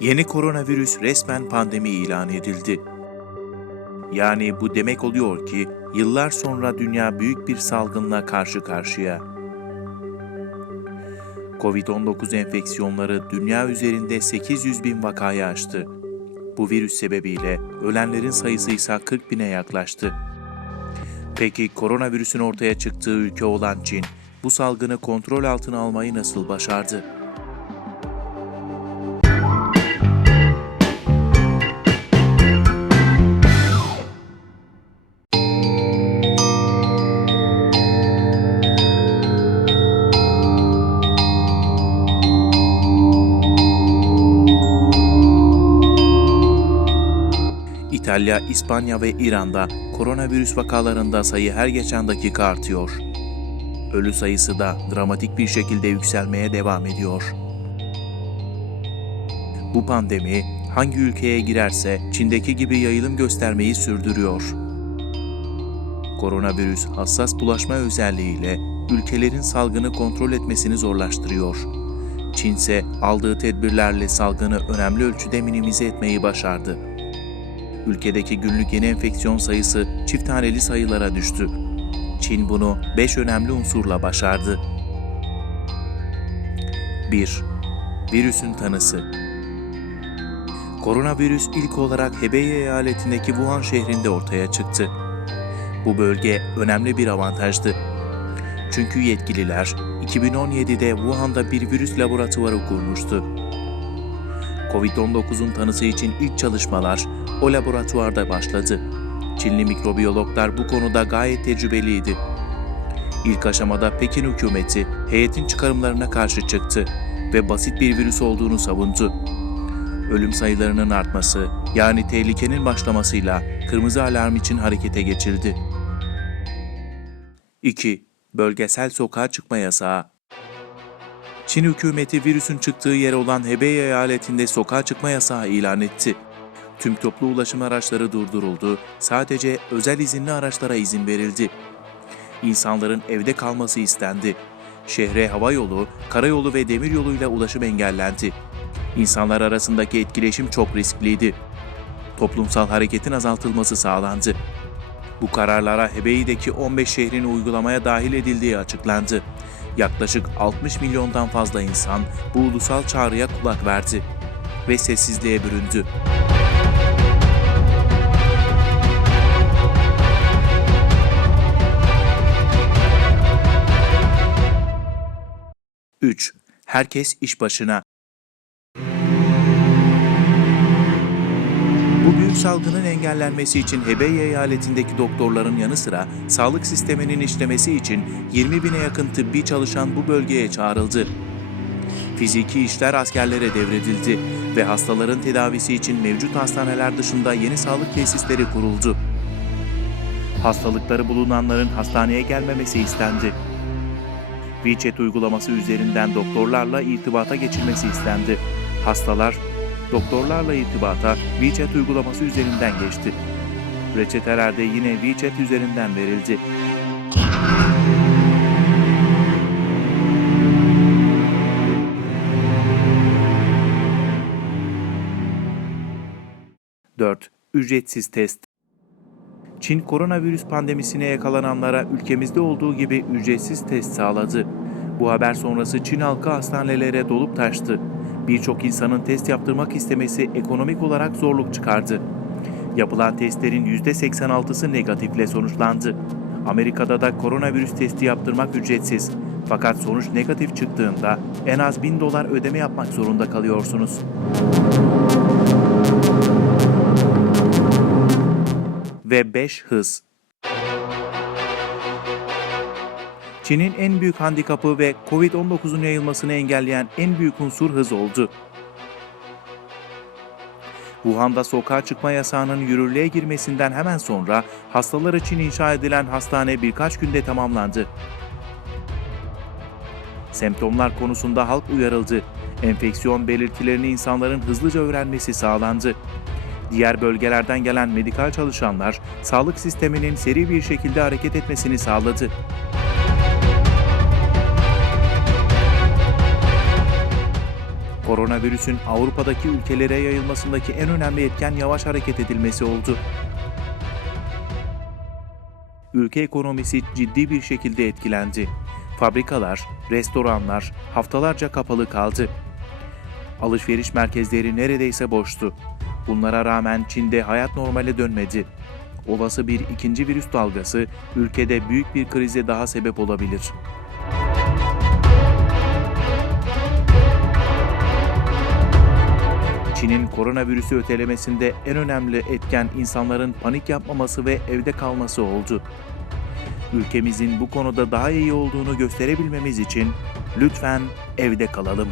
Yeni koronavirüs resmen pandemi ilan edildi. Yani bu demek oluyor ki yıllar sonra dünya büyük bir salgınla karşı karşıya. Covid-19 enfeksiyonları dünya üzerinde 800 bin vakayı aştı. Bu virüs sebebiyle ölenlerin sayısı ise 40 bine yaklaştı. Peki koronavirüsün ortaya çıktığı ülke olan Çin, bu salgını kontrol altına almayı nasıl başardı? İtalya, İspanya ve İran'da koronavirüs vakalarında sayı her geçen dakika artıyor. Ölü sayısı da dramatik bir şekilde yükselmeye devam ediyor. Bu pandemi hangi ülkeye girerse Çin'deki gibi yayılım göstermeyi sürdürüyor. Koronavirüs hassas bulaşma özelliğiyle ülkelerin salgını kontrol etmesini zorlaştırıyor. Çin ise aldığı tedbirlerle salgını önemli ölçüde minimize etmeyi başardı ülkedeki günlük yeni enfeksiyon sayısı çift haneli sayılara düştü. Çin bunu 5 önemli unsurla başardı. 1. Virüsün tanısı Koronavirüs ilk olarak Hebei eyaletindeki Wuhan şehrinde ortaya çıktı. Bu bölge önemli bir avantajdı. Çünkü yetkililer 2017'de Wuhan'da bir virüs laboratuvarı kurmuştu. Covid-19'un tanısı için ilk çalışmalar o laboratuvarda başladı. Çinli mikrobiyologlar bu konuda gayet tecrübeliydi. İlk aşamada Pekin hükümeti heyetin çıkarımlarına karşı çıktı ve basit bir virüs olduğunu savundu. Ölüm sayılarının artması, yani tehlikenin başlamasıyla kırmızı alarm için harekete geçildi. 2. Bölgesel sokağa çıkma yasağı Çin hükümeti virüsün çıktığı yer olan Hebei eyaletinde sokağa çıkma yasağı ilan etti. Tüm toplu ulaşım araçları durduruldu, sadece özel izinli araçlara izin verildi. İnsanların evde kalması istendi. Şehre hava yolu, karayolu ve demiryoluyla ulaşım engellendi. İnsanlar arasındaki etkileşim çok riskliydi. Toplumsal hareketin azaltılması sağlandı. Bu kararlara Hebei'deki 15 şehrin uygulamaya dahil edildiği açıklandı. Yaklaşık 60 milyondan fazla insan bu ulusal çağrıya kulak verdi ve sessizliğe büründü. Üç, Herkes iş başına. Bu büyük salgının engellenmesi için Hebei eyaletindeki doktorların yanı sıra sağlık sisteminin işlemesi için 20 bine yakın tıbbi çalışan bu bölgeye çağrıldı. Fiziki işler askerlere devredildi ve hastaların tedavisi için mevcut hastaneler dışında yeni sağlık tesisleri kuruldu. Hastalıkları bulunanların hastaneye gelmemesi istendi. WeChat uygulaması üzerinden doktorlarla irtibata geçilmesi istendi. Hastalar doktorlarla irtibata WeChat uygulaması üzerinden geçti. Reçeteler de yine WeChat üzerinden verildi. Dört, Ücretsiz test. Çin koronavirüs pandemisine yakalananlara ülkemizde olduğu gibi ücretsiz test sağladı. Bu haber sonrası Çin halkı hastanelere dolup taştı. Birçok insanın test yaptırmak istemesi ekonomik olarak zorluk çıkardı. Yapılan testlerin %86'sı negatifle sonuçlandı. Amerika'da da koronavirüs testi yaptırmak ücretsiz. Fakat sonuç negatif çıktığında en az 1000 dolar ödeme yapmak zorunda kalıyorsunuz. Ve 5 hız. Çin'in en büyük handikapı ve Covid-19'un yayılmasını engelleyen en büyük unsur hız oldu. Wuhan'da sokağa çıkma yasağının yürürlüğe girmesinden hemen sonra hastalar için inşa edilen hastane birkaç günde tamamlandı. Semptomlar konusunda halk uyarıldı. Enfeksiyon belirtilerini insanların hızlıca öğrenmesi sağlandı. Diğer bölgelerden gelen medikal çalışanlar sağlık sisteminin seri bir şekilde hareket etmesini sağladı. Koronavirüsün Avrupa'daki ülkelere yayılmasındaki en önemli etken yavaş hareket edilmesi oldu. Ülke ekonomisi ciddi bir şekilde etkilendi. Fabrikalar, restoranlar haftalarca kapalı kaldı. Alışveriş merkezleri neredeyse boştu. Bunlara rağmen Çin'de hayat normale dönmedi. Olası bir ikinci virüs dalgası ülkede büyük bir krize daha sebep olabilir. Çin'in koronavirüsü ötelemesinde en önemli etken insanların panik yapmaması ve evde kalması oldu. Ülkemizin bu konuda daha iyi olduğunu gösterebilmemiz için lütfen evde kalalım.